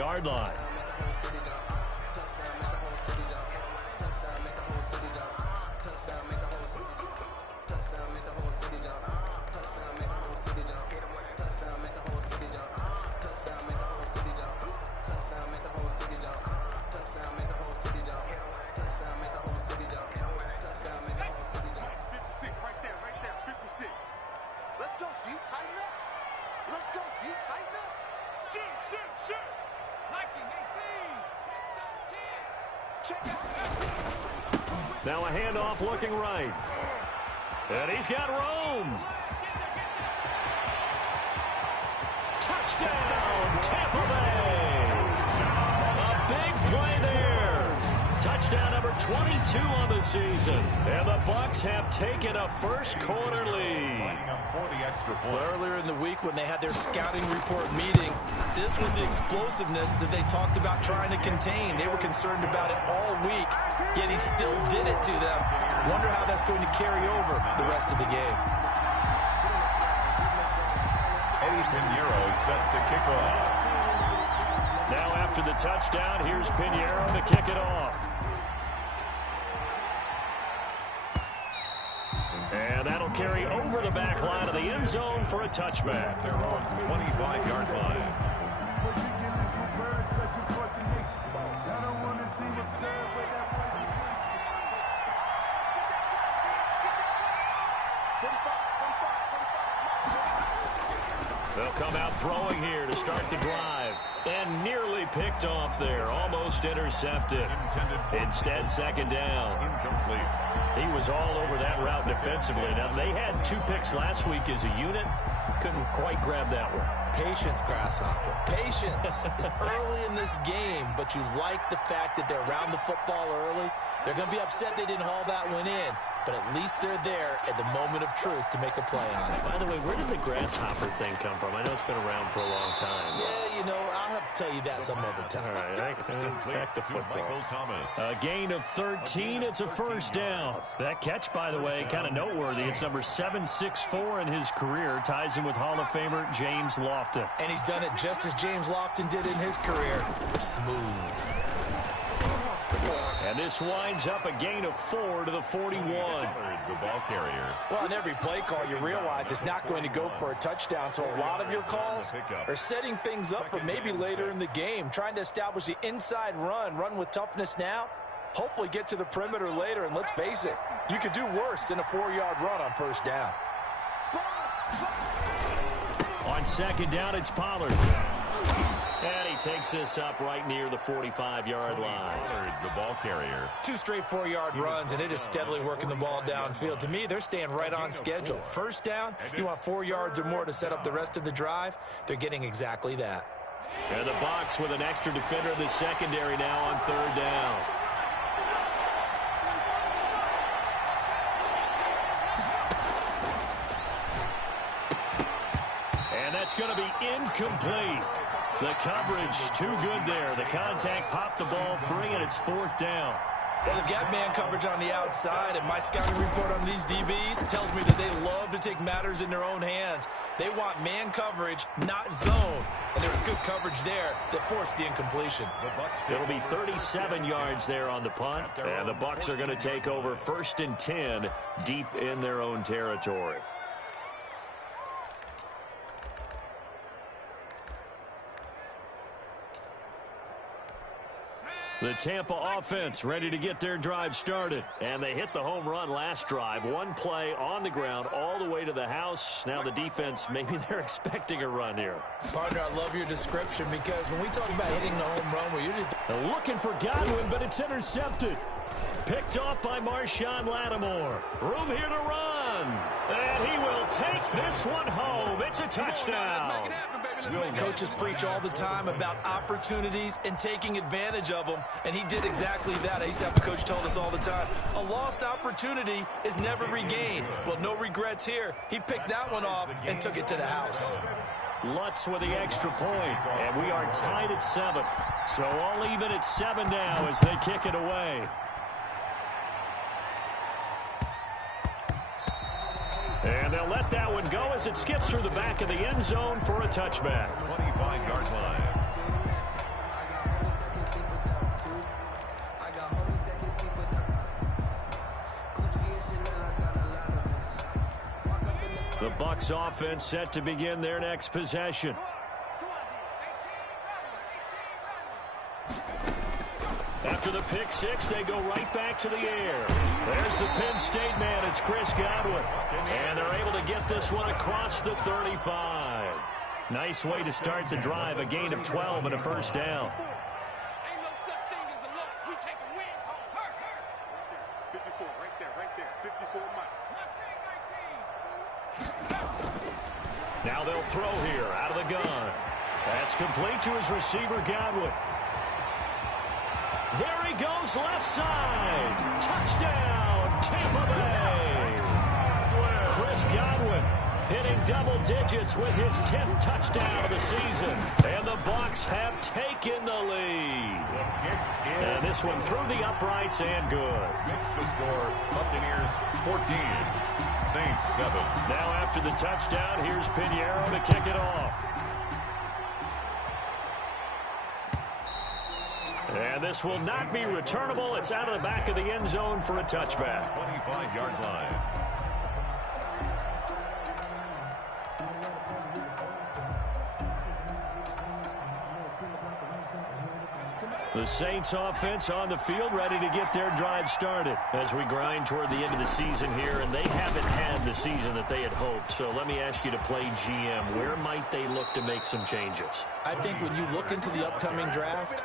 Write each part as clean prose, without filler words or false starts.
25-yard line. Now a handoff looking right. And he's got room. Touchdown, Tampa Bay. A big play there. Touchdown number 22 on the season. And the Bucs have taken a first-quarter lead. Well, earlier in the week when they had their scouting report meeting, this was the explosiveness that they talked about trying to contain. They were concerned about it all week, yet he still did it to them. Wonder how that's going to carry over the rest of the game. Eddie Pinheiro set to kick off. Now after the touchdown, here's Pinheiro to kick it off. And that'll carry over the back line of the end zone for a touchback. They're on 25-yard line. They'll come out throwing here to start the drive. And nearly picked off there. Almost intercepted. Instead, second down. Incomplete. He was all over that route defensively. Now, they had 2 picks last week as a unit. Couldn't quite grab that one. Patience, Grasshopper. Patience. It's early in this game, but you like the fact that they're around the football early. They're going to be upset they didn't haul that one in, but at least they're there at the moment of truth to make a play on it. By the way, where did the grasshopper thing come from? I know it's been around for a long time. Yeah, you know, I'll have to tell you that some other time. All right, back to football. Michael Thomas. A gain of 13. It's a first down. That catch, by the way, kind of noteworthy. It's number 764 in his career. Ties him with Hall of Famer James Lofton. And he's done it just as James Lofton did in his career. Smooth. And this winds up a gain of 4 to the 41. The ball carrier. Well, in every play call, you realize it's not going to go for a touchdown. So a lot of your calls are setting things up for maybe later in the game, trying to establish the inside run with toughness now, hopefully get to the perimeter later. And let's face it, you could do worse than a 4-yard run on first down. On second down, it's Pollard. And he takes this up right near the 45-yard line. Pollard, the ball carrier. 2 straight 4-yard runs, and it is steadily working the ball downfield. To me, they're staying right on schedule. First down, you want 4 yards or more to set up the rest of the drive. They're getting exactly that. And the Bucs with an extra defender in the secondary now on third down. And that's going to be incomplete. The coverage too good there. The contact popped the ball free, and it's fourth down. Well, they've got man coverage on the outside, and my scouting report on these DBs tells me that they love to take matters in their own hands. They want man coverage, not zone. And there was good coverage there that forced the incompletion. It'll be 37 yards there on the punt, and the Bucs are going to take over 1st and 10 deep in their own territory. The Tampa offense ready to get their drive started. And they hit the home run last drive. 1 play on the ground all the way to the house. Now the defense, maybe they're expecting a run here. Partner, I love your description because when we talk about hitting the home run, we're usually looking for Godwin, but it's intercepted. Picked off by Marshawn Lattimore. Room here to run. And he will take this one home. It's a touchdown. Coaches preach all the time about opportunities and taking advantage of them, and he did exactly that. I used to have a coach told us all the time, a lost opportunity is never regained. Well, no regrets here. He picked that one off and took it to the house. Lutz with the extra point, and we are tied at 7. So all even at 7 now as they kick it away. And they'll let that one go as it skips through the back of the end zone for a touchback. 25-yard line. The Bucs offense set to begin their next possession. After the pick six, they go right back to the air. There's the Penn State man. It's Chris Godwin. And they're able to get this one across the 35. Nice way to start the drive. A gain of 12 and a first down. Now they'll throw here out of the gun. That's complete to his receiver, Godwin. There he goes, left side. Touchdown, Tampa Bay. Chris Godwin hitting double digits with his 10th touchdown of the season. And the Bucs have taken the lead. And this one through the uprights and good. Makes the score Buccaneers 14, Saints 7. Now after the touchdown, here's Pinheiro to kick it off. And this will not be returnable. It's out of the back of the end zone for a touchback. 25-yard line. The Saints offense on the field ready to get their drive started as we grind toward the end of the season here, and they haven't had the season that they had hoped. So let me ask you to play GM. Where might they look to make some changes? I think when you look into the upcoming draft,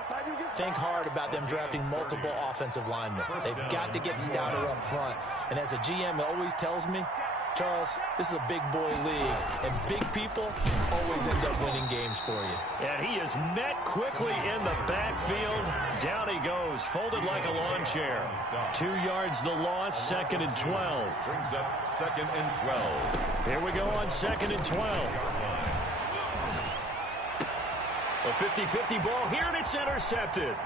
think hard about them drafting multiple offensive linemen. They've got to get stouter up front. And as a GM always tells me, Charles, this is a big boy league, and big people always end up winning games for you. And he is met quickly in the backfield. Down he goes, folded like a lawn chair. 2 yards the loss, 2nd and 12. Brings up 2nd and 12. Here we go on 2nd and 12. A 50-50 ball here, and it's intercepted.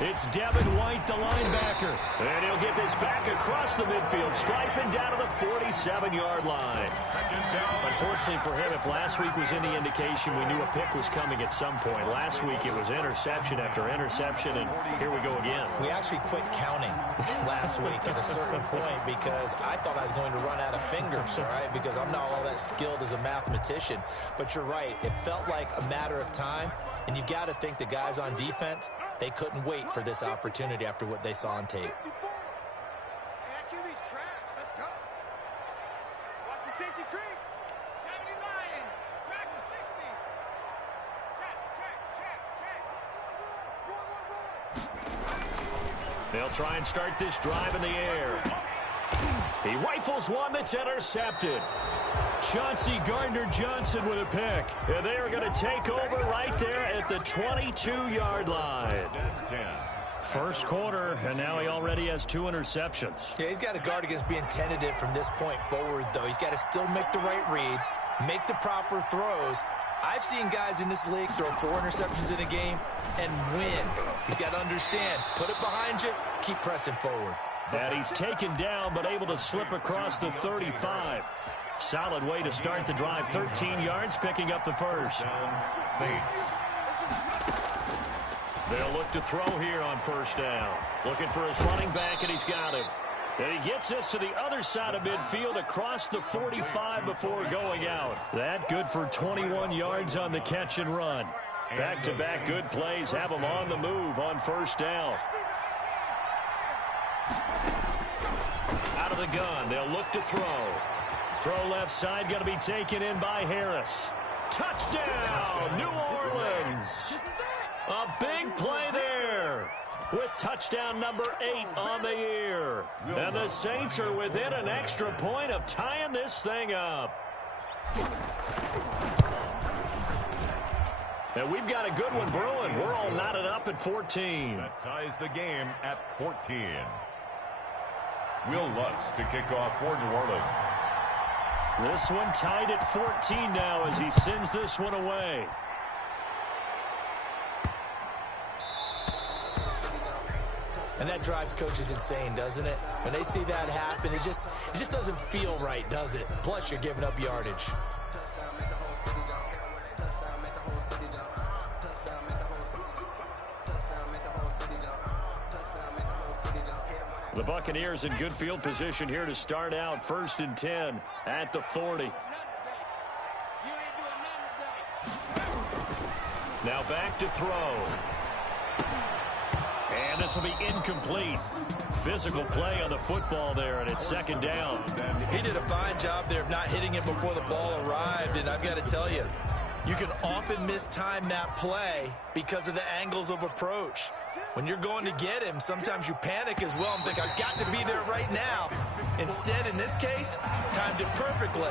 It's Devin White, the linebacker. And he'll get this back across the midfield stripe and down to the 47-yard line. Unfortunately for him, if last week was any indication, we knew a pick was coming at some point. Last week it was interception after interception, and here we go again. We actually quit counting last week at a certain point because I thought I was going to run out of fingers, all right, because I'm not all that skilled as a mathematician. But you're right. It felt like a matter of time, and you got to think the guys on defense, they couldn't wait for this opportunity after what they saw on tape. They'll try and start this drive in the air. He rifles one that's intercepted. Chauncey Gardner-Johnson with a pick. And they are going to take over right there at the 22-yard line. First quarter, and now he already has 2 interceptions. Yeah, he's got to guard against being tentative from this point forward, though. He's got to still make the right reads, make the proper throws. I've seen guys in this league throw 4 interceptions in a game and win. He's got to understand, put it behind you, keep pressing forward. And he's taken down, but able to slip across the 35. Solid way to start the drive. 13 yards, picking up the first. Saints. They'll look to throw here on first down. Looking for his running back, and he's got him. And he gets this to the other side of midfield across the 45 before going out. That good for 21 yards on the catch and run. Back-to-back good plays have him on the move on first down. Out of the gun, they'll look to throw. Throw left side, going to be taken in by Harris. Touchdown, New Orleans. A big play there with touchdown number 8 on the year. And the Saints are within an extra point of tying this thing up. And we've got a good one brewing. We're all knotted up at 14. That ties the game at 14. Will Lutz to kick off for New Orleans. This one tied at 14 now as he sends this one away. And that drives coaches insane, doesn't it? When they see that happen, it just doesn't feel right, does it? Plus, you're giving up yardage. The Buccaneers in good field position here to start out. 1st and 10 at the 40. Now back to throw. And this will be incomplete. Physical play on the football there, and it's second down. He did a fine job there of not hitting it before the ball arrived, and I've got to tell you, you can often mistime that play because of the angles of approach. When you're going to get him, sometimes you panic as well and think, I've got to be there right now. Instead, in this case, timed it perfectly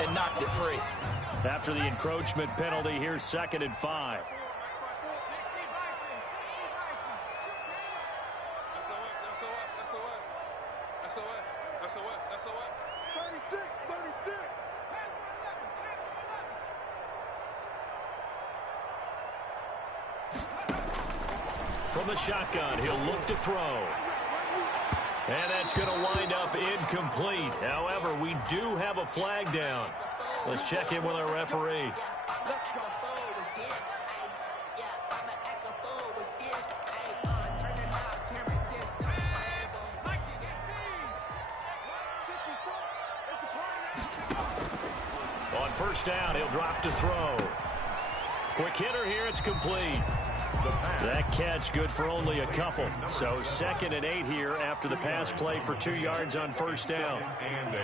and knocked it free. After the encroachment penalty, here's 2nd and 5. From the shotgun, he'll look to throw. And that's going to wind up incomplete. However, we do have a flag down. Let's check in with our referee. On first down, he'll drop to throw. Quick hitter here, it's complete. That catch good for only a couple. So 2nd and 8 here after the pass play for 2 yards on first down. And 8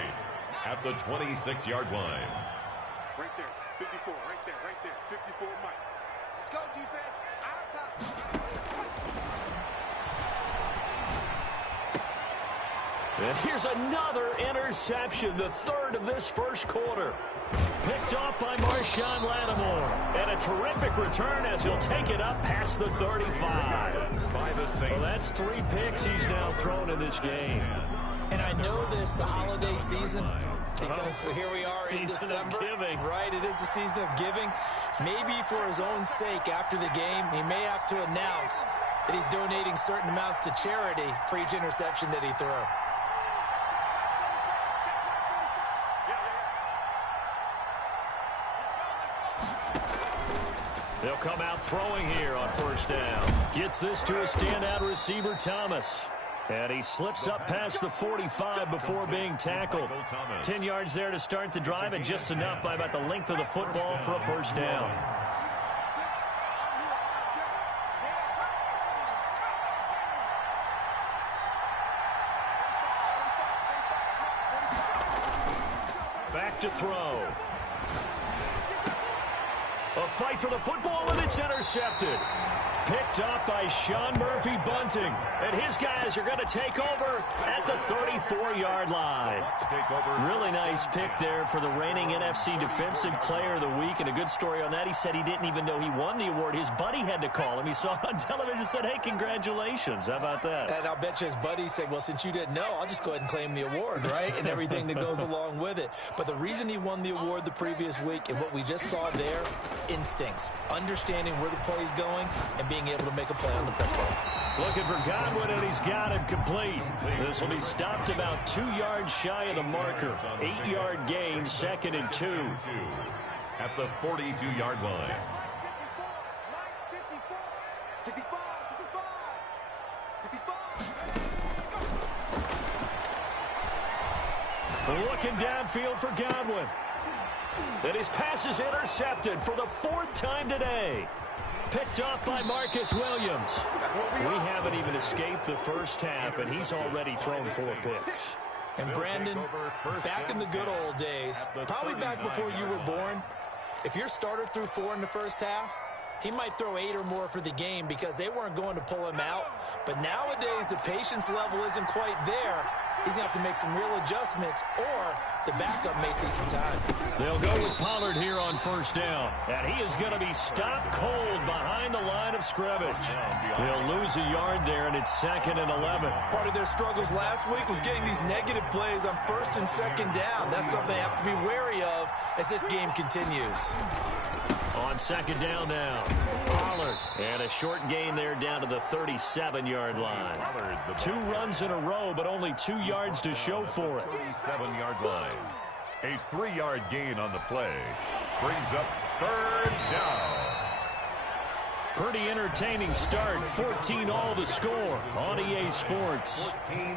at the 26-yard line. Right there, 54, right there, 54, Mike. Let's go, defense. Our top. And here's another interception, the 3rd of this first quarter. Picked off by Marshawn Lattimore. And a terrific return as he'll take it up past the 35. By the Saints. Well, that's 3 picks he's now thrown in this game. And I know this, the holiday season, because here we are in December. Season of giving. Right, it is the season of giving. Maybe for his own sake after the game, he may have to announce that he's donating certain amounts to charity for each interception that he threw. They'll come out throwing here on first down. Gets this to a standout receiver, Thomas. And he slips up past the 45 before being tackled. 10 yards there to start the drive, and just enough by about the length of the football for a first down. Back to throw. A fight for the football, and it's intercepted. Picked up by Sean Murphy Bunting. And his guys are going to take over at the 34-yard line. Really nice pick there for the reigning NFC Defensive Player of the Week. And a good story on that. He said he didn't even know he won the award. His buddy had to call him. He saw it on television and said, hey, congratulations. How about that? And I'll bet you his buddy said, well, since you didn't know, I'll just go ahead and claim the award, right? And everything that goes along with it. But the reason he won the award the previous week and what we just saw there, instincts, understanding where the play's going and being able to make a play on the football. Looking for Godwin, and he's got him complete. This will be stopped about 2 yards shy of the marker. 8-yard gain, 2nd and 2. At the 42-yard line. 65. Looking downfield for Godwin. And his pass is intercepted for the 4th time today. Picked off by Marcus Williams. We haven't even escaped the first half, and he's already thrown 4 picks. And Brandon, back in the good old days, probably back before you were born, if your starter threw 4 in the first half, he might throw 8 or more for the game because they weren't going to pull him out. But nowadays, the patience level isn't quite there. He's going to have to make some real adjustments, or the backup may see some time. They'll go with Pollard here on first down. And he is going to be stopped cold behind the line of scrimmage. He'll lose a yard there, and it's 2nd and 11. Part of their struggles last week was getting these negative plays on 1st and 2nd down. That's something they have to be wary of as this game continues. On 2nd down now, Pollard. And a short gain there down to the 37-yard line. 2 runs in a row, but only 2 yards to show for it. 37-yard line. A 3-yard gain on the play. Brings up 3rd down. Pretty entertaining start. 14 all the score on EA Sports. 14-14.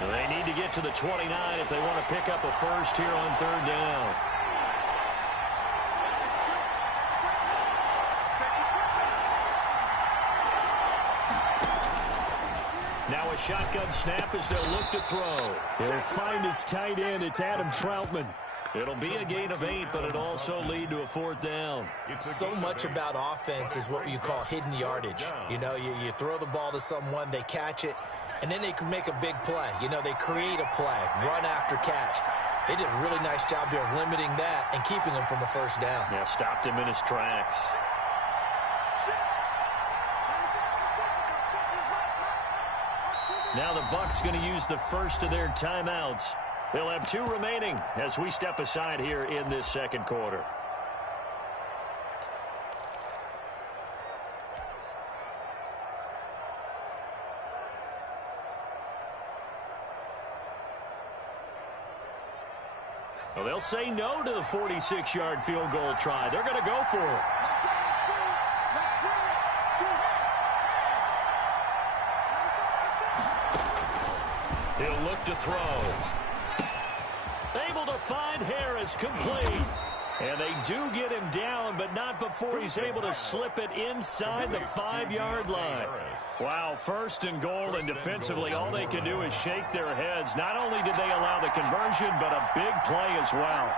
They need to get to the 29 if they want to pick up a first here on third down. Now a shotgun snap as they'll look to throw. He'll find his tight end. It's Adam Troutman. It'll be a gain of 8, but it'll also lead to a fourth down. So much about offense is what you call hidden yardage. You know, you throw the ball to someone, they catch it, and then they can make a big play. You know, they create a play, run after catch. They did a really nice job there of limiting that and keeping him from a first down. Yeah, stopped him in his tracks. Now the Bucs going to use the first of their timeouts. They'll have 2 remaining as we step aside here in this second quarter. Well, they'll say no to the 46-yard field goal try. They're going to go for it. He'll look to throw. Able to find Harris, complete. And they do get him down, but not before he's able to slip it inside the 5-yard line. Wow, first and goal, and defensively all they can do is shake their heads. Not only did they allow the conversion, but a big play as well.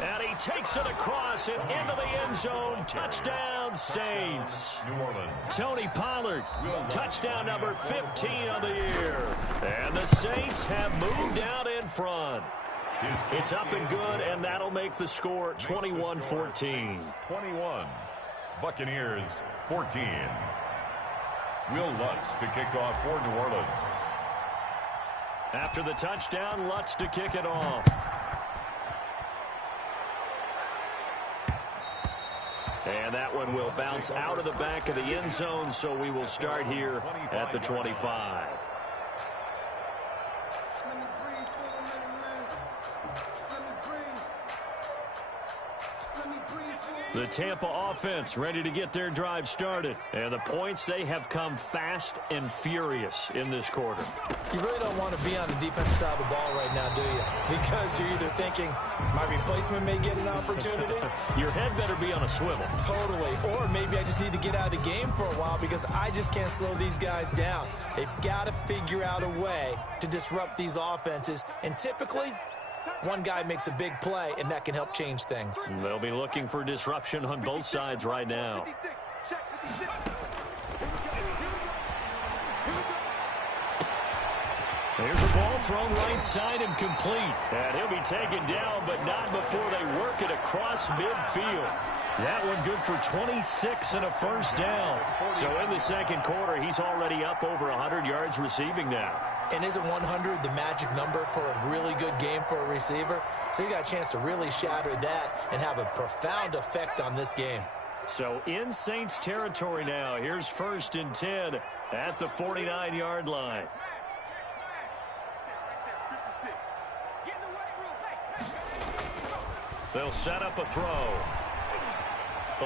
And he takes it across and into the end zone. Touchdown, Saints. New Orleans. Tony Pollard, touchdown number 15 on the year. And the Saints have moved out in front. It's up and good, and that'll make the score 21-14. 21. Buccaneers 14. Will Lutz to kick off for New Orleans. After the touchdown, Lutz to kick it off. And that one will bounce out of the back of the end zone, so we will start here at the 25. The Tampa offense ready to get their drive started. And the points, they have come fast and furious in this quarter. You really don't want to be on the defensive side of the ball right now, do you? Because you're either thinking, my replacement may get an opportunity. Your head better be on a swivel. Totally. Or maybe I just need to get out of the game for a while because I just can't slow these guys down. They've got to figure out a way to disrupt these offenses. And typically, one guy makes a big play, and that can help change things. They'll be looking for disruption on both sides right now. Here's the ball thrown right side and complete. And he'll be taken down, but not before they work it across midfield. That one good for 26 and a first down. So in the second quarter, he's already up over 100 yards receiving now. And isn't 100 the magic number for a really good game for a receiver? So you got a chance to really shatter that and have a profound effect on this game. So in Saints territory now, here's 1st and 10 at the 49-yard line. They'll set up a throw.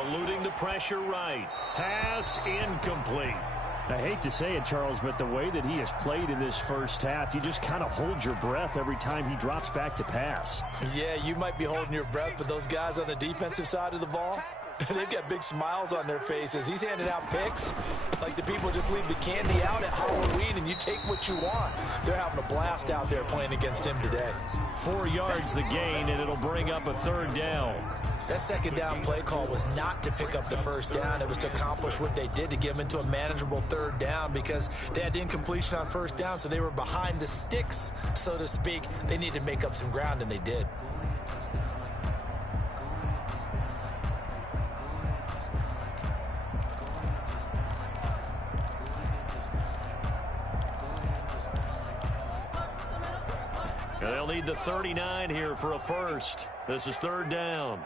Eluding the pressure right. Pass incomplete. I hate to say it, Charles, but the way that he has played in this first half, you just kind of hold your breath every time he drops back to pass. Yeah, you might be holding your breath, but those guys on the defensive side of the ball, they've got big smiles on their faces. He's handing out picks like the people just leave the candy out at Halloween and you take what you want. They're having a blast out there playing against him today. 4 yards the gain, and it'll bring up a 3rd down. That second down play call was not to pick up the first down. It was to accomplish what they did to get them into a manageable 3rd down because they had incompletion on first down, so they were behind the sticks, so to speak. They needed to make up some ground, and they did. And they'll need the 39 here for a first. This is 3rd down.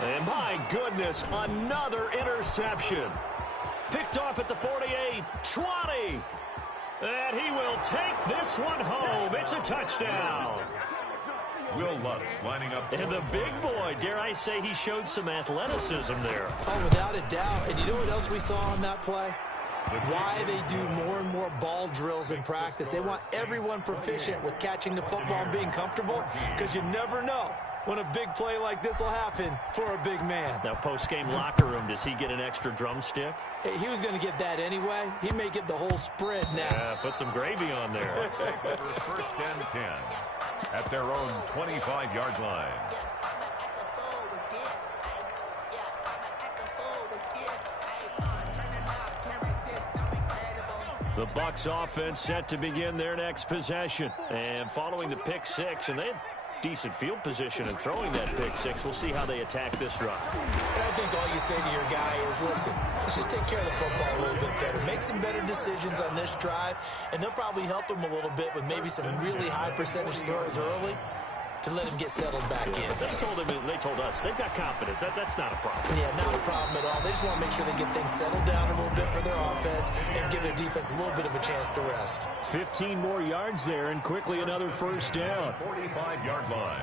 And my goodness, another interception. Picked off at the 48, 20. And he will take this one home. It's a touchdown. Will Lutz lining up. And the big boy, dare I say, he showed some athleticism there. Oh, without a doubt. And you know what else we saw on that play? Why they do more and more ball drills in practice. They want everyone proficient with catching the football and being comfortable, because you never know when a big play like this will happen for a big man. Now, post-game locker room, does he get an extra drumstick? Hey, he was going to get that anyway. He may get the whole spread now. Yeah, put some gravy on there. First and 10 at their own 25-yard line. The Bucs offense set to begin their next possession. And following the pick six, and they have decent field position in throwing that pick six. We'll see how they attack this drive. And I think all you say to your guy is, listen, let's just take care of the football a little bit better. Make some better decisions on this drive, and they'll probably help him a little bit with maybe some really high percentage throws early to let him get settled back in. They told us they've got confidence. That's not a problem. Yeah, not a problem at all. They just want to make sure they get things settled down a little bit for their offense and give their defense a little bit of a chance to rest. 15 more yards there, and quickly another first down. 45-yard line.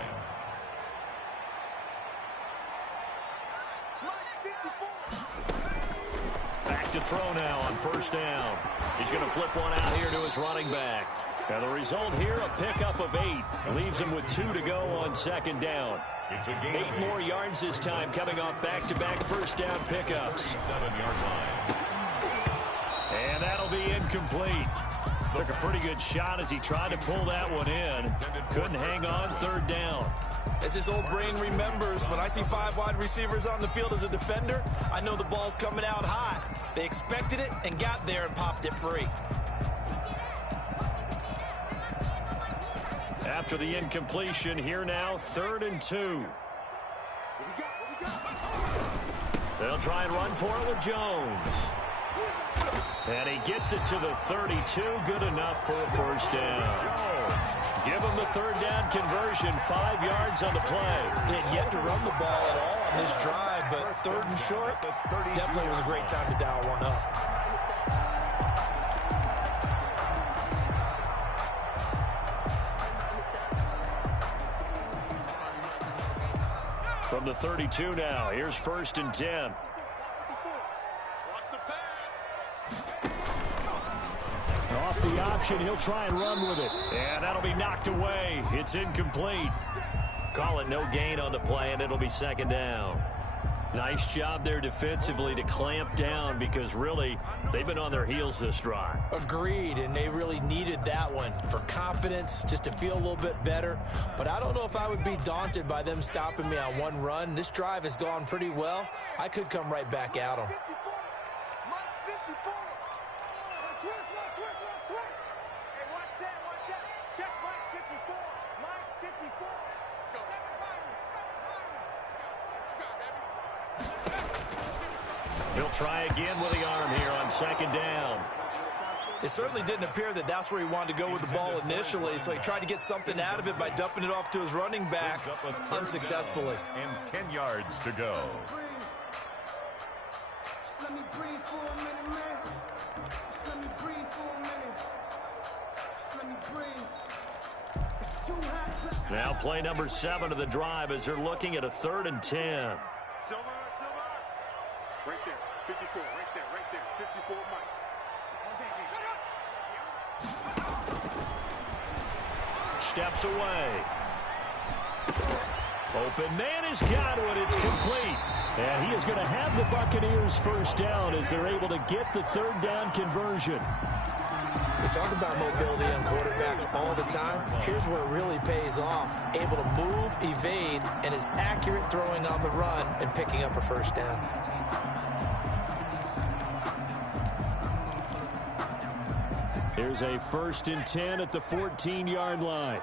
Back to throw now on first down. He's going to flip one out here to his running back. Now the result here, a pickup of 8. Leaves him with 2 to go on second down. It's a gain 8 more yards this time, coming off back-to-back first down pickups. 7-yard line. And that'll be incomplete. Took a pretty good shot as he tried to pull that one in. Couldn't hang on third down. As his old brain remembers, when I see 5 wide receivers on the field as a defender, I know the ball's coming out hot. They expected it and got there and popped it free. After the incompletion, here now, 3rd and 2. They'll try and run for it with Jones. And he gets it to the 32. Good enough for a first down. Give him the third down conversion. 5 yards on the play. They had yet to run the ball at all on this drive, but 3rd and short definitely was a great time to dial one up. From the 32 now, here's 1st and 10. Off the option, he'll try and run with it. And that'll be knocked away. It's incomplete. Call it no gain on the play, and it'll be 2nd down. Nice job there defensively to clamp down, because really, they've been on their heels this drive. Agreed, and they really needed that one for confidence, just to feel a little bit better. But I don't know if I would be daunted by them stopping me on one run. This drive has gone pretty well. I could come right back at them. He'll try again with the arm here on 2nd down. It certainly didn't appear that that's where he wanted to go with the ball initially, so he tried to get something out of it by dumping it off to his running back unsuccessfully. And 10 yards to go. Let me breathe for a minute, man. Let me breathe for a minute. Let me breathe. It's too hot. Now play number 7 of the drive as they're looking at a 3rd and 10. Silver. Right there, 54, right there, 54, Mike. Steps away. Open man has got it. It's complete. And he is going to have the Buccaneers first down as they're able to get the 3rd down conversion. We talk about mobility on quarterbacks all the time. Here's where it really pays off. Able to move, evade, and is accurate throwing on the run and picking up a first down. Here's a 1st and 10 at the 14-yard line.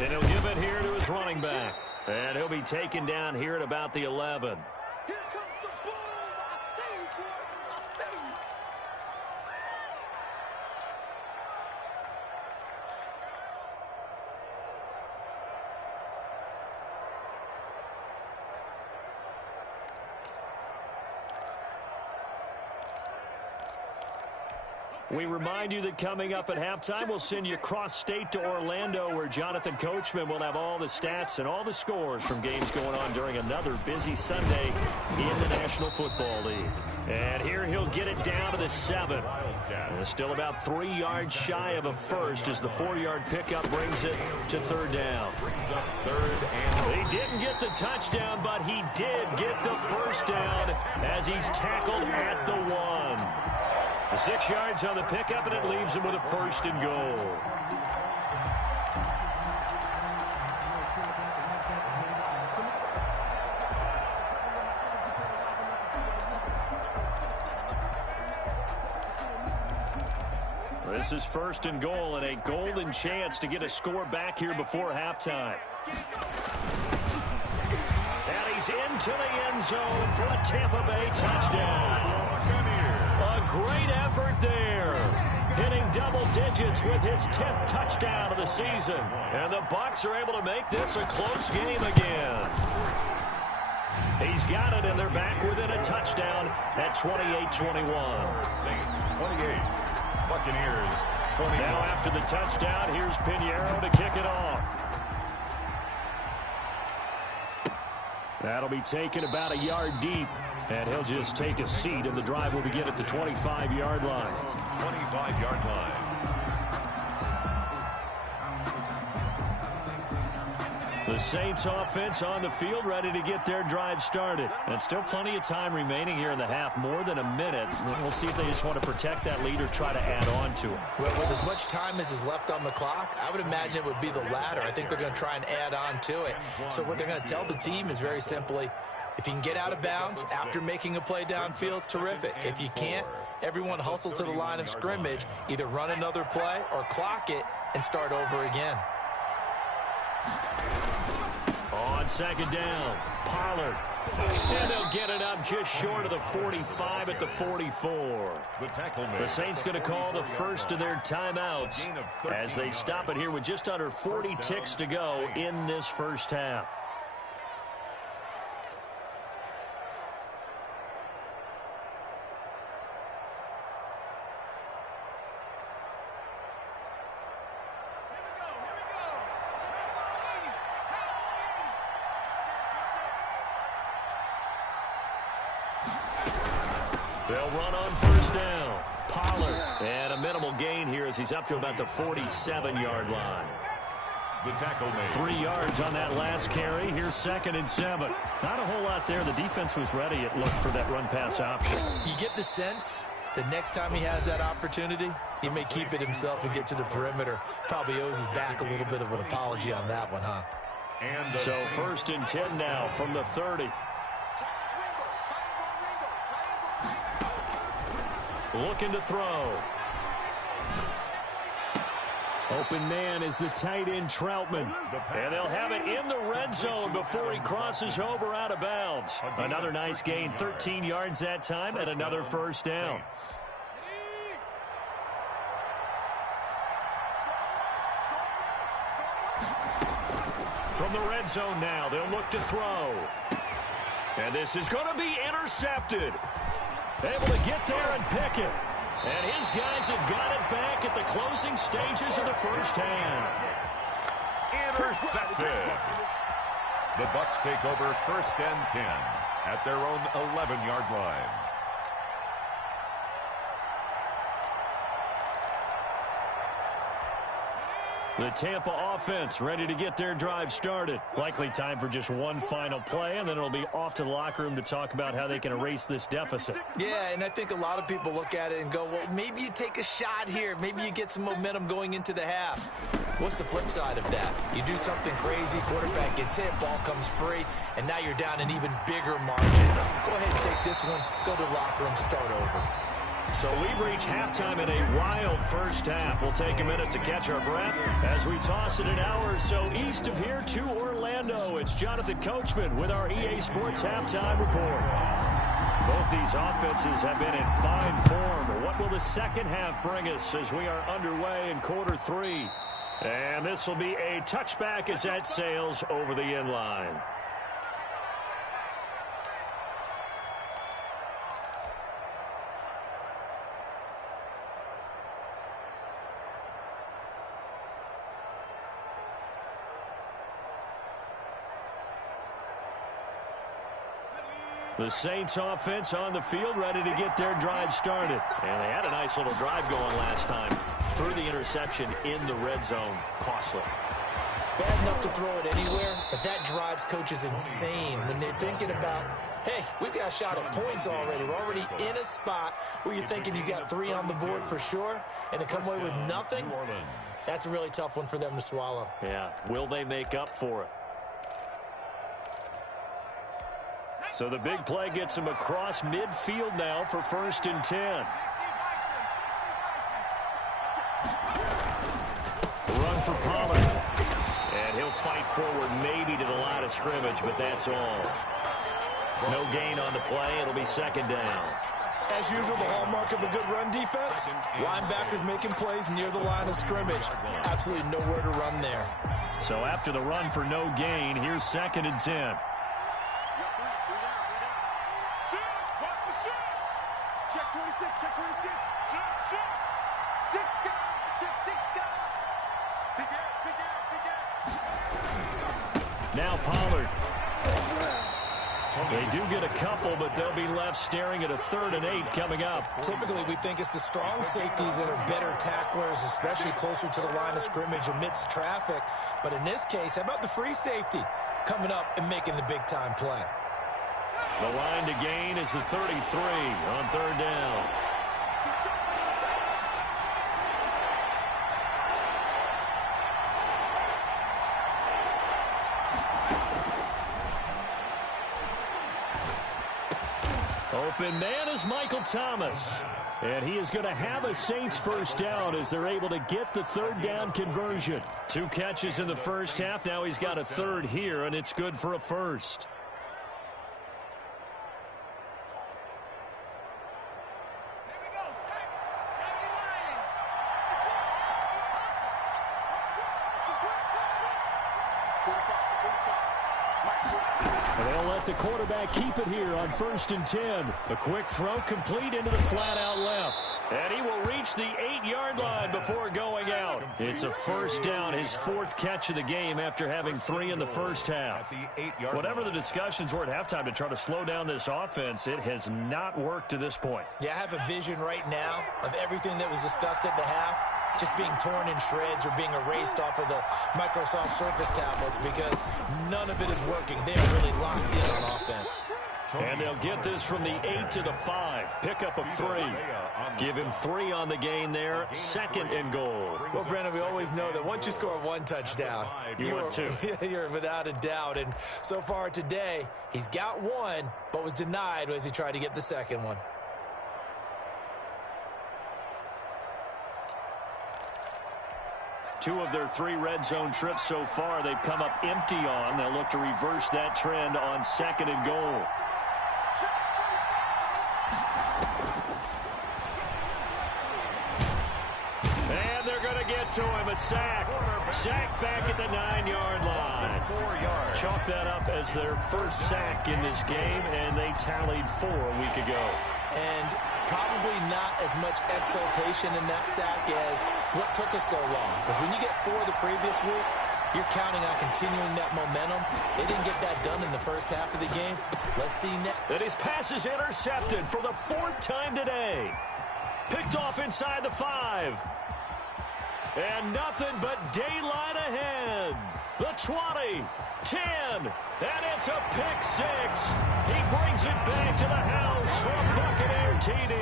And he'll give it here to his running back. And he'll be taken down here at about the 11. Here comes the ball. I see you, boys. I see you. We remind you that coming up at halftime, we'll send you cross-state to Orlando, where Jonathan Coachman will have all the stats and all the scores from games going on during another busy Sunday in the National Football League. And here he'll get it down to the 7. Still about 3 yards shy of a first as the 4-yard pickup brings it to 3rd down. He didn't get the touchdown, but he did get the first down as he's tackled at the 1. 6 yards on the pickup, and it leaves him with a 1st and goal. This is 1st and goal, and a golden chance to get a score back here before halftime. And he's into the end zone for a Tampa Bay touchdown. A great effort there. Hitting double digits with his 10th touchdown of the season. And the Bucs are able to make this a close game again. He's got it, and they're back within a touchdown at 28-21. Saints 28. Buccaneers 21. Now after the touchdown, here's Pinheiro to kick it off. That'll be taken about a yard deep, and he'll just take a seat, and the drive will begin at the 25-yard line. 25-yard line. The Saints offense on the field, ready to get their drive started. And still plenty of time remaining here in the half, more than a minute. We'll see if they just want to protect that lead or try to add on to it. Well, with as much time as is left on the clock, I would imagine it would be the latter. I think they're going to try and add on to it. So what they're going to tell the team is very simply, if you can get out of bounds after making a play downfield, terrific. If you can't, everyone hustle to the line of scrimmage, either run another play or clock it and start over again. On 2nd down, Pollard. And they'll get it up just short of the 45 at the 44. The Saints going to call the first of their timeouts as they stop it here with just under 40 ticks to go in this first half. They'll run on 1st down. Pollard. And a minimal gain here as he's up to about the 47-yard line. The tackle made. 3 yards on that last carry. Here's 2nd and 7. Not a whole lot there. The defense was ready, it looked, for that run-pass option. You get the sense that next time he has that opportunity, he may keep it himself and get to the perimeter. Probably owes his back a little bit of an apology on that one, huh? And so 1st and 10 now from the 30. Looking to throw. Open man is the tight end, Troutman. And they'll have it in the red zone before he crosses over out of bounds. Another nice gain, 13 yards that time, and another 1st down. From the red zone now, they'll look to throw. And this is going to be intercepted. Able to get there and pick it. And his guys have got it back at the closing stages of the first half. Intercepted. The Bucs take over 1st and 10 at their own 11-yard line. The Tampa offense ready to get their drive started. Likely time for just one final play, and then it'll be off to the locker room to talk about how they can erase this deficit. Yeah, and I think a lot of people look at it and go, well, maybe you take a shot here. Maybe you get some momentum going into the half. What's the flip side of that? You do something crazy, quarterback gets hit, ball comes free, and now you're down an even bigger margin. Go ahead and take this one, go to the locker room, start over. So we've reached halftime in a wild first half. We'll take a minute to catch our breath as we toss it an hour or so east of here to Orlando. It's Jonathan Coachman with our EA Sports Halftime Report. Both these offenses have been in fine form. What will the second half bring us as we are underway in quarter 3? And this will be a touchback as that sails over the end line. The Saints offense on the field, ready to get their drive started. And they had a nice little drive going last time. Threw the interception in the red zone. Costly. Bad enough to throw it anywhere, but that drives coaches insane when they're thinking about, hey, we've got a shot at points already. We're already in a spot where you're thinking you got 3 on the board for sure, and to come away with nothing, that's a really tough one for them to swallow. Yeah, will they make up for it? So the big play gets him across midfield now for 1st and 10. Run for Pollard. And he'll fight forward maybe to the line of scrimmage, but that's all. No gain on the play. It'll be 2nd down. As usual, the hallmark of a good run defense, linebackers making plays near the line of scrimmage. Absolutely nowhere to run there. So after the run for no gain, here's 2nd and 10. Check 26, check 26. Shoot. 6 guys, check 6 guys. Big gap. Now Pollard. They do get a couple, but they'll be left staring at a 3rd and 8 coming up. Typically, we think it's the strong safeties that are better tacklers, especially closer to the line of scrimmage amidst traffic. But in this case, how about the free safety coming up and making the big-time play? The line to gain is the 33 on 3rd down. Open man is Michael Thomas. And he is going to have a Saints 1st down as they're able to get the 3rd down conversion. 2 catches in the first half. Now he's got a 3rd here, and it's good for a 1st. The quarterback keep it here on 1st and 10. A quick throw complete into the flat out left. And he will reach the 8-yard line before going out. It's a 1st down, his 4th catch of the game after having 3 in the first half. Whatever the discussions were at halftime to try to slow down this offense, it has not worked to this point. Yeah, I have a vision right now of everything that was discussed at the half just being torn in shreds or being erased off of the Microsoft Surface tablets because none of it is working. They're really locked in on offense. And they'll get this from the 8 to the 5. Pick up a 3. Give him 3 on the gain there. 2nd and goal. Well, Brandon, we always know that once you score 1 touchdown, you're 2. You're without a doubt. And so far today, he's got 1, but was denied as he tried to get the 2nd one. Two of their 3 red zone trips so far, they've come up empty on. They'll look to reverse that trend on 2nd and goal. And they're going to get to him. A sack. Sack back at the 9-yard line. Chalk that up as their 1st sack in this game, and they tallied 4 a week ago. And probably not as much exultation in that sack as what took us so long. Because when you get 4 the previous week, you're counting on continuing that momentum. They didn't get that done in the first half of the game. Let's see next. And his pass is intercepted for the 4th time today. Picked off inside the 5. And nothing but daylight ahead. The 20, 10, and it's a pick 6. He brings it back to the house for a Buccaneer TD.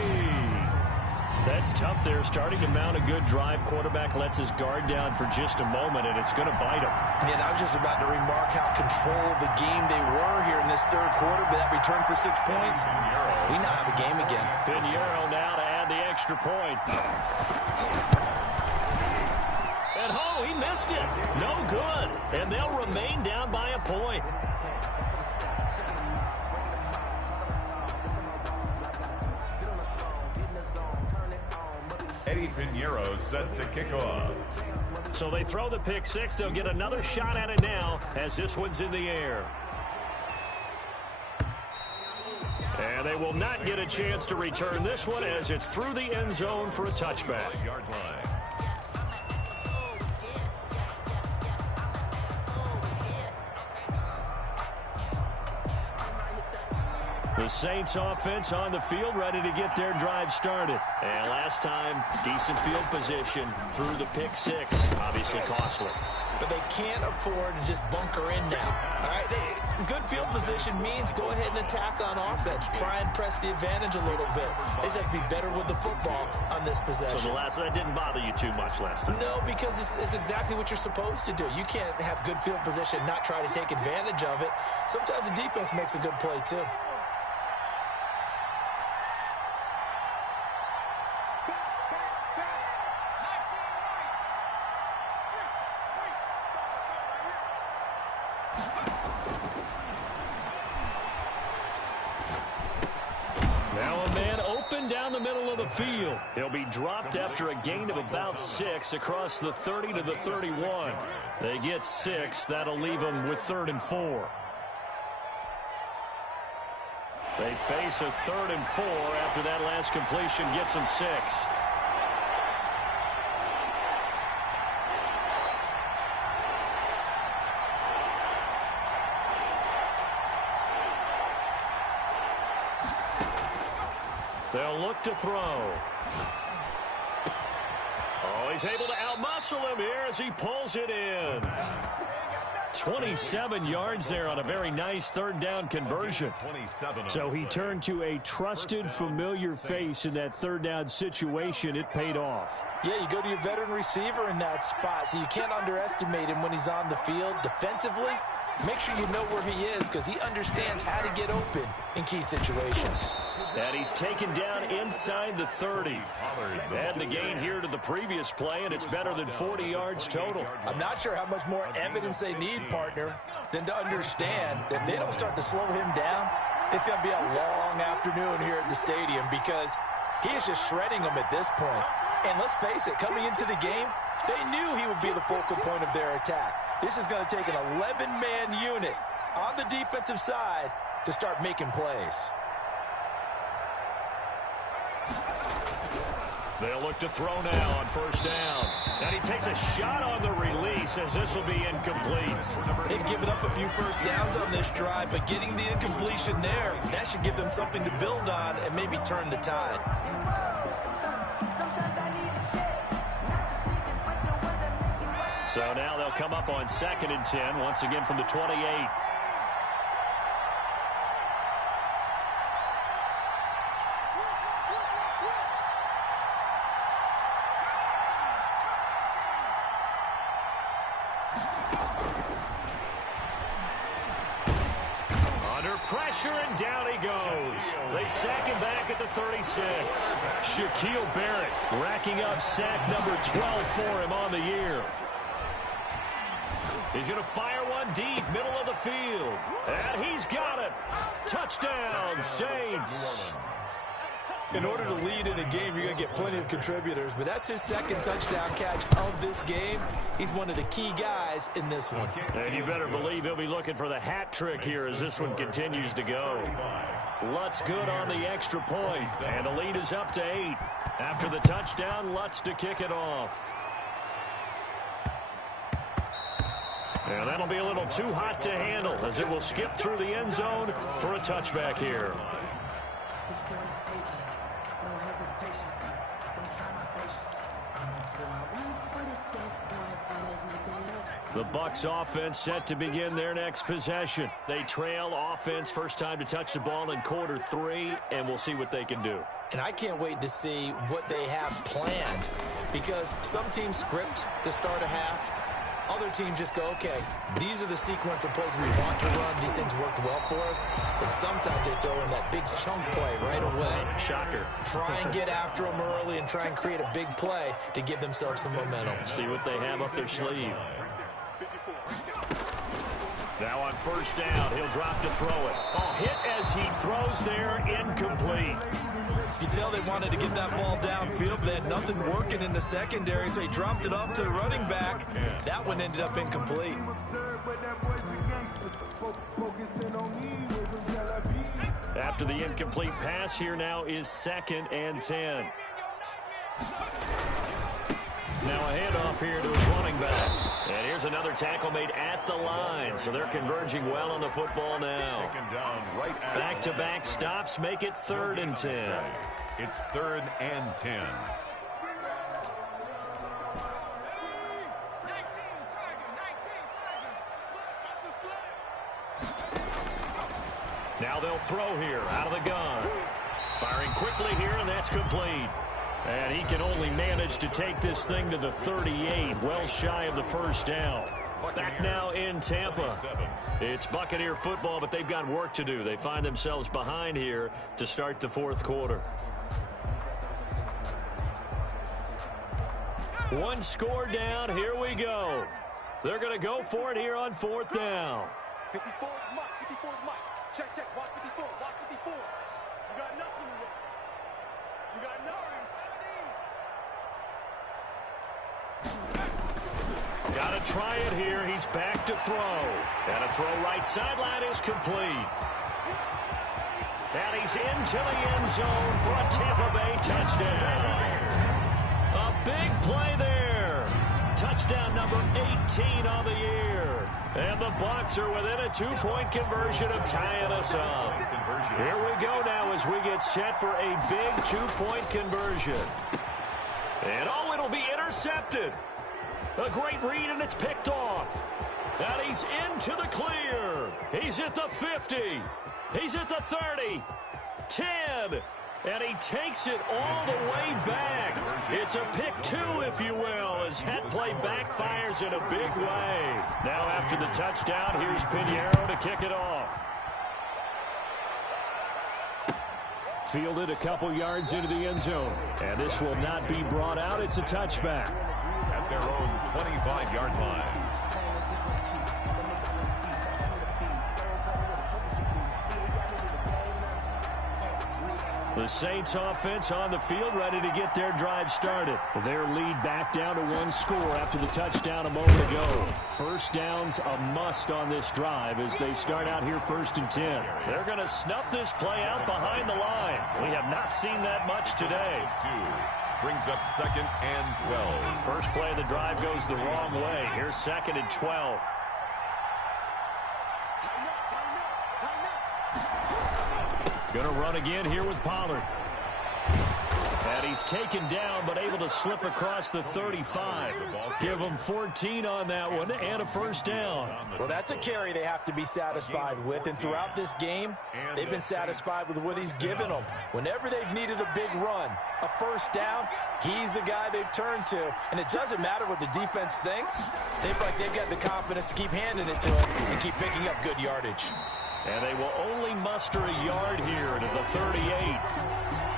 That's tough there, starting to mount a good drive. Quarterback lets his guard down for just a moment, and it's going to bite him. And I was just about to remark how controlled the game they were here in this 3rd quarter, but that return for 6 points, we now have a game again. Pinheiro now to add the extra point. And oh, he missed it. No good. And they'll remain down by a point. Eddie Pinheiro set to kick off. So they throw the pick 6. They'll get another shot at it now as this one's in the air. And they will not get a chance to return this one as it's through the end zone for a touchback. 5-yard line. The Saints offense on the field, ready to get their drive started. And last time, decent field position through the pick six. Obviously costly. But they can't afford to just bunker in now. All right, good field position means go ahead and attack on offense. Try and press the advantage a little bit. They just have to be better with the football on this possession. So that didn't bother you too much last time? No, because it's exactly what you're supposed to do. You can't have good field position, not try to take advantage of it. Sometimes the defense makes a good play too. Now a man open down the middle of the field. He'll be dropped after a gain of about 6 across the 30 to the 31. They get 6. That'll leave them with 3rd and 4. They face a 3rd and 4 after that last completion gets them 6. They'll look to throw. Oh, he's able to outmuscle him here as he pulls it in. 27 yards there on a very nice 3rd down conversion. So he turned to a trusted, familiar face in that 3rd down situation. It paid off. Yeah, you go to your veteran receiver in that spot, so you can't underestimate him when he's on the field defensively. Make sure you know where he is because he understands how to get open in key situations. And he's taken down inside the 30. And the gain here to the previous play, and it's better than 40 yards total. I'm not sure how much more evidence they need, partner, than to understand that if they don't start to slow him down, it's going to be a long afternoon here at the stadium because he is just shredding them at this point. And let's face it, coming into the game, they knew he would be the focal point of their attack. This is going to take an 11-man unit on the defensive side to start making plays. They'll look to throw now on 1st down. And he takes a shot on the release as this will be incomplete. They've given up a few 1st downs on this drive, but getting the incompletion there, that should give them something to build on and maybe turn the tide. So now they'll come up on 2nd and 10, once again from the 28. Under pressure, and down he goes. They sack him back at the 36. Shaquille Barrett racking up sack number 12 for him on the year. He's going to fire one deep, middle of the field. And he's got it. Touchdown, Saints. In order to lead in a game, you're going to get plenty of contributors, but that's his 2nd touchdown catch of this game. He's one of the key guys in this one. And you better believe he'll be looking for the hat trick here as this one continues to go. Lutz good on the extra point, and the lead is up to 8. After the touchdown, Lutz to kick it off. And that'll be a little too hot to handle as it will skip through the end zone for a touchback here. The Bucs offense set to begin their next possession. They trail offense, first time to touch the ball in quarter 3, and we'll see what they can do. And I can't wait to see what they have planned because some teams script to start a half. Other teams just go, okay, these are the sequence of plays we want to run. These things worked well for us. And sometimes they throw in that big chunk play right away. Shocker. Try and get after them early and try and create a big play to give themselves some momentum. See what they have up their sleeve. Now on 1st down, he'll drop to throw it. Oh, hit as he throws there, incomplete. You tell they wanted to get that ball downfield, but they had nothing working in the secondary, so he dropped it off to the running back. That one ended up incomplete. After the incomplete pass, here now is 2nd and 10. Now a handoff here to his running back. And here's another tackle made at the line. So they're converging well on the football now. Taken down right at Back-to-back stops make it 3rd and 10. It's 3rd and 10. Now they'll throw here out of the gun. Firing quickly here, and that's complete. And he can only manage to take this thing to the 38, well shy of the first down. Back now in Tampa. It's Buccaneer football, but they've got work to do. They find themselves behind here to start the 4th quarter. One score down. Here we go. They're going to go for it here on 4th down. 54 is Mike. 54 is Mike. Check, check. Watch 54. Watch 54. You got nothing to do. You got nothing. Got to try it here. He's back to throw. And a throw right sideline is complete. And he's into the end zone for a Tampa Bay touchdown. A big play there. Touchdown number 18 on the year. And the Bucs are within a 2-point conversion of tying us up. Here we go now as we get set for a big 2-point conversion. And oh, it'll be intercepted. A great read, and it's picked off. And he's into the clear. He's at the 50. He's at the 30. 10. And he takes it all the way back. It's a pick 2, if you will, as that play backfires in a big way. Now after the touchdown, here's Pinheiro to kick it off. Fielded a couple yards into the end zone. And this will not be brought out. It's a touchback. At their own 25-yard line. The Saints offense on the field, ready to get their drive started. Their lead back down to 1 score after the touchdown a moment ago. First down's a must on this drive as they start out here 1st and 10. They're going to snuff this play out behind the line. We have not seen that much today. 2 brings up 2nd and 12. First play of the drive goes the wrong way. Here's 2nd and 12. Going to run again here with Pollard. And he's taken down, but able to slip across the 35. Give him 14 on that one and a first down. Well, that's a carry they have to be satisfied with. And throughout this game, they've been satisfied with what he's given them. Whenever they've needed a big run, a first down, he's the guy they've turned to. And it doesn't matter what the defense thinks. They've got the confidence to keep handing it to him and keep picking up good yardage. And they will only muster a yard here to the 38.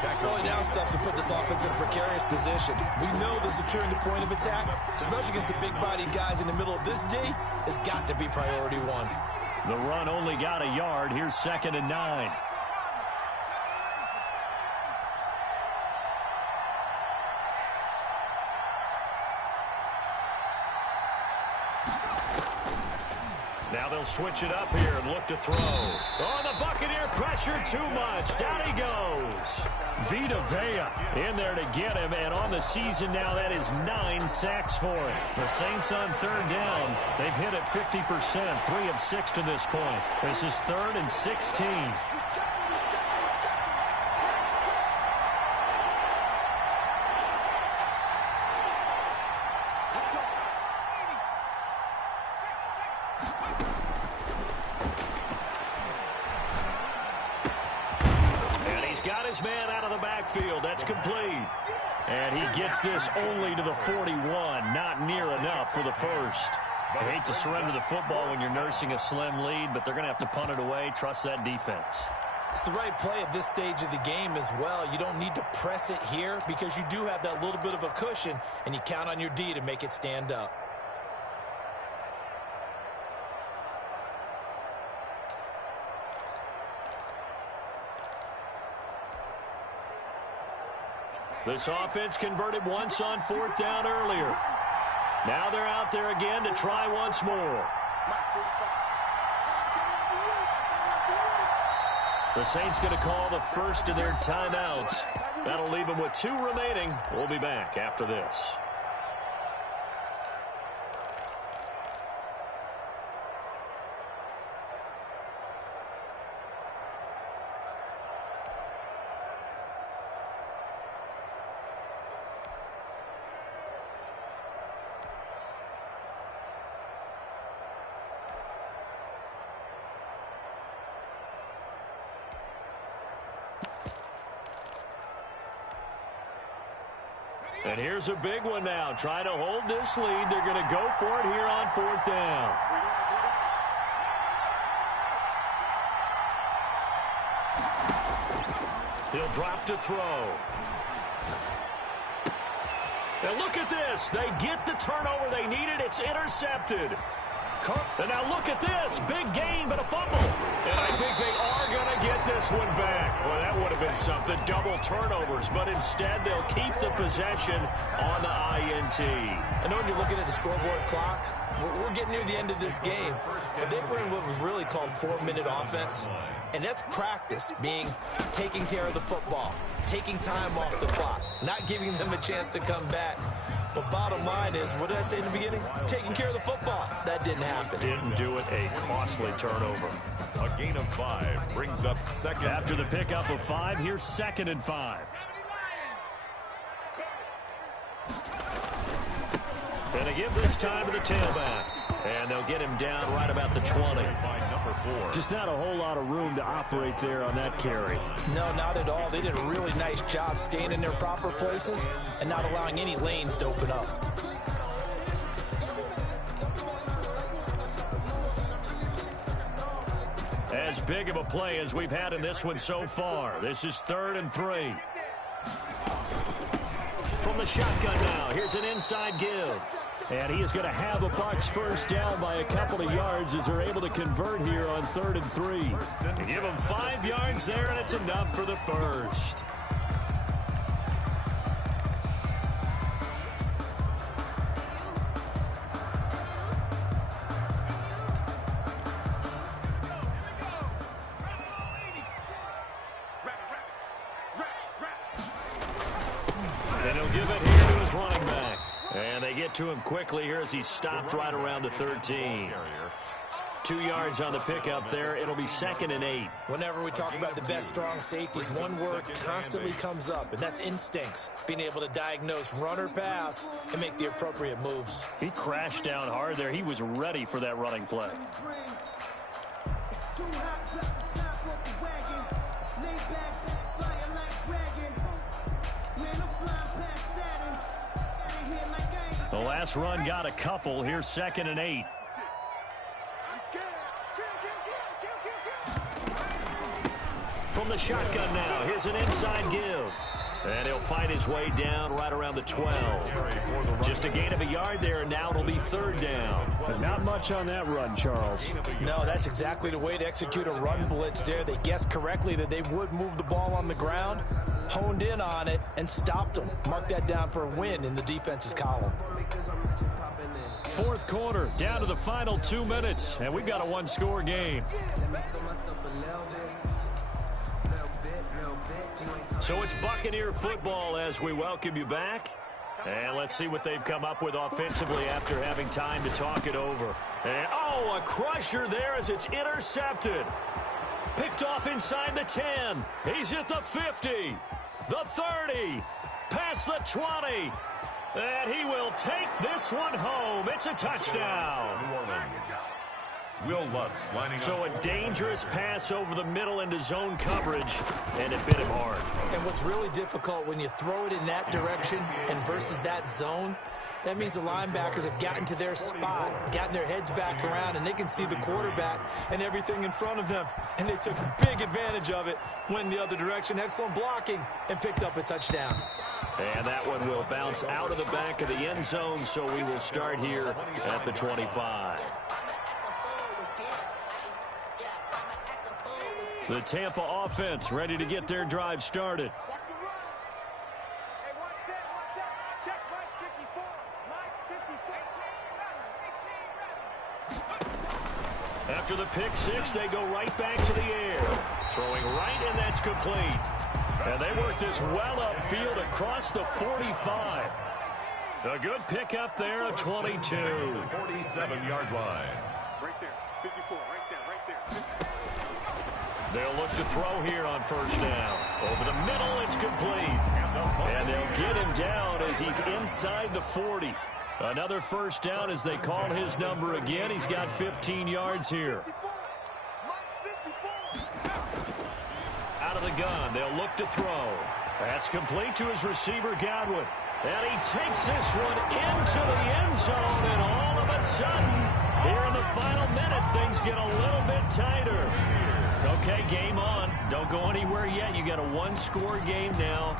That early down stuff to put this offense in a precarious position. We know that securing the point of attack, especially against the big-bodied guys in the middle of this D, has got to be priority 1. The run only got a yard. Here's 2nd and 9. Now they'll switch it up here and look to throw. Oh, the Buccaneer pressure too much. Down he goes. Vita Vea in there to get him, and on the season now, that is 9 sacks for him. The Saints on 3rd down. They've hit it 50%, 3 of 6 to this point. This is 3rd and 16. Man out of the backfield. That's complete. And he gets this only to the 41. Not near enough for the first. I hate to surrender the football when you're nursing a slim lead, but they're going to have to punt it away. Trust that defense. It's the right play at this stage of the game as well. You don't need to press it here because you do have that little bit of a cushion, and you count on your D to make it stand up. This offense converted once on 4th down earlier. Now they're out there again to try once more. The Saints going to call the first of their timeouts. That'll leave them with 2 remaining. We'll be back after this. And here's a big one now. Trying to hold this lead. They're going to go for it here on 4th down. He'll drop to throw. Now look at this. They get the turnover they needed. It's intercepted. And now look at this. Big gain, but a fumble. And I think they are going to get this one back. Well, that would have been something. Double turnovers. But instead, they'll keep the possession on the INT. I know when you're looking at the scoreboard clock, we're getting near the end of this game. But they were in what was really called 4-minute offense. And that's practice, taking care of the football, taking time off the clock, not giving them a chance to come back. But bottom line is, what did I say in the beginning? Taking care of the football. That didn't happen. Didn't do it. A costly turnover. A gain of 5 brings up 2nd. After the pickup of 5, here's 2nd and 5. And they give this time to the tailback. And they'll get him down right about the 20. By number 4. Just not a whole lot of room to operate there on that carry. No, not at all. They did a really nice job staying in their proper places and not allowing any lanes to open up. As big of a play as we've had in this one so far. This is 3rd and 3. From the shotgun now, here's an inside give. And he is going to have a Bucs first down by a couple of yards as they're able to convert here on 3rd and 3. They give him 5 yards there, and it's enough for the first. And he'll give it here to his running back. And they get to him quickly here as he stopped right around the 13. 2 yards on the pickup there. It'll be 2nd and 8. Whenever we talk about the best strong safeties, one word constantly comes up, and that's instincts. Being able to diagnose run or pass and make the appropriate moves. He crashed down hard there. He was ready for that running play. The last run got a couple. Here's 2nd and 8. From the shotgun now, here's an inside give. And he'll find his way down right around the 12. Just a gain of a yard there, and now it'll be 3rd down. But not much on that run, Charles. No, that's exactly the way to execute a run blitz there. They guessed correctly that they would move the ball on the ground, honed in on it, and stopped them. Mark that down for a win in the defense's column. 4th quarter, down to the final 2 minutes, and we've got a one-score game. So it's Buccaneer football as we welcome you back. And let's see what they've come up with offensively after having time to talk it over. And, oh, a crusher there as it's intercepted. Picked off inside the 10. He's at the 50, the 30, past the 20. And he will take this one home. It's a touchdown. New Orleans. Will Lutz lining up. So a dangerous pass over the middle into zone coverage, and it bit him hard. And what's really difficult when you throw it in that direction and versus that zone, that means the linebackers have gotten to their spot, gotten their heads back around, and they can see the quarterback and everything in front of them. And they took big advantage of it, went the other direction, excellent blocking, and picked up a touchdown. And that one will bounce out of the back of the end zone, so we will start here at the 25. The Tampa offense ready to get their drive started. After the pick six, they go right back to the air. Throwing right, and that's complete. And they work this well upfield across the 45. A good pickup there, a 22. 47-yard line. Right there, 54, right there, right there. They'll look to throw here on first down. Over the middle, it's complete. And they'll get him down as he's inside the 40. Another first down as they call his number again. He's got 15 yards here. Out of the gun, they'll look to throw. That's complete to his receiver, Godwin. And he takes this one into the end zone, and all of a sudden, here in the final minute, things get a little bit tighter. Okay, game on. Don't go anywhere yet. You got a one-score game now.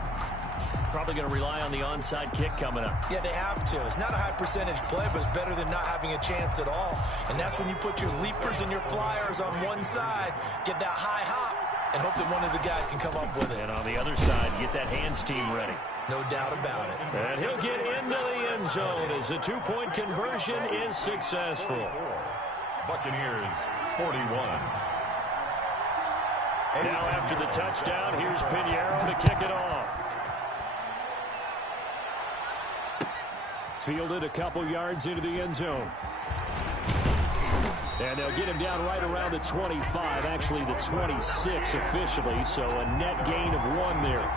Probably going to rely on the onside kick coming up. Yeah, they have to. It's not a high-percentage play, but it's better than not having a chance at all. And that's when you put your leapers and your flyers on one side, get that high hop, and hope that one of the guys can come up with it. And on the other side, get that hands team ready. No doubt about it. And he'll get into the end zone as the two-point conversion is successful. Buccaneers 41. Now after the touchdown, here's Pinheiro to kick it off. Fielded a couple yards into the end zone. And they'll get him down right around the 25, actually the 26 officially, so a net gain of 1 there.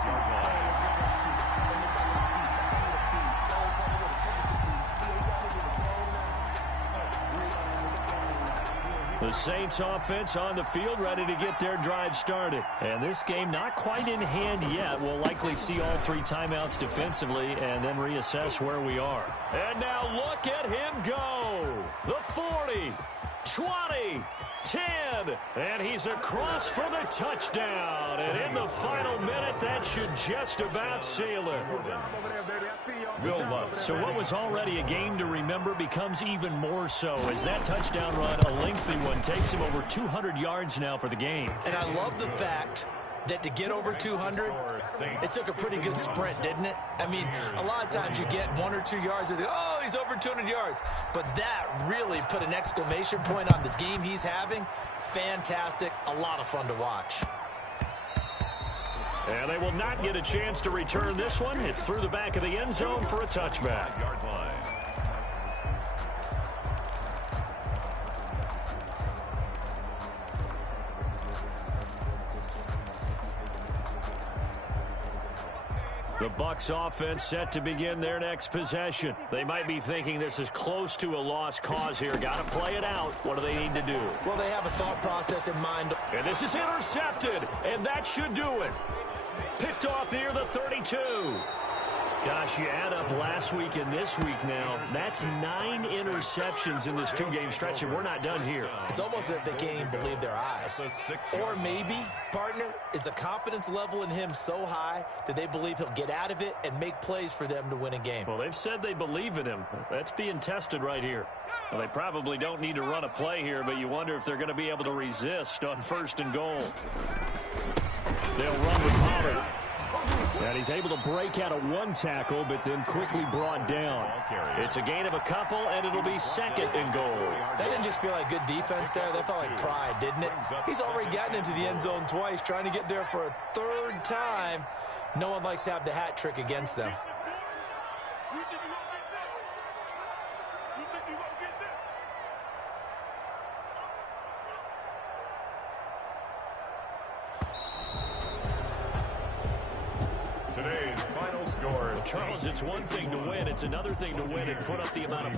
The Saints offense on the field, ready to get their drive started. And this game not quite in hand yet. We'll likely see all 3 timeouts defensively and then reassess where we are. And now look at him go. The 40, 20, 10, and he's across for the touchdown. And in the final minute, that should just about seal it. So what was already a game to remember becomes even more so as that touchdown run, a lengthy one, takes him over 200 yards now for the game. And I love the fact that to get over 200, it took a pretty good sprint, didn't it? I mean, a lot of times you get 1 or 2 yards and oh, he's over 200 yards. But that really put an exclamation point on the game he's having. Fantastic. A lot of fun to watch. And they will not get a chance to return this one. It's through the back of the end zone for a touchback. Yard line. The Bucs offense set to begin their next possession. They might be thinking this is close to a lost cause here. Got to play it out. What do they need to do? Well, they have a thought process in mind. And this is intercepted, and that should do it. Picked off near the 32. Gosh, you add up last week and this week now. That's 9 interceptions in this 2-game stretch, and we're not done here. It's almost as if they can't even believe their eyes. Or maybe, partner, is the confidence level in him so high that they believe he'll get out of it and make plays for them to win a game. Well, they've said they believe in him. That's being tested right here. Well, they probably don't need to run a play here, but you wonder if they're going to be able to resist on 1st and goal. They'll run with Pollard. And he's able to break out of 1 tackle, but then quickly brought down. It's a gain of a couple, and it'll be 2nd and goal. That didn't just feel like good defense there. That felt like pride, didn't it? He's already gotten into the end zone twice, trying to get there for a 3rd time. No one likes to have the hat trick against them. Today's final score. Charles, it's one thing to win. It's another thing to win and put up the amount of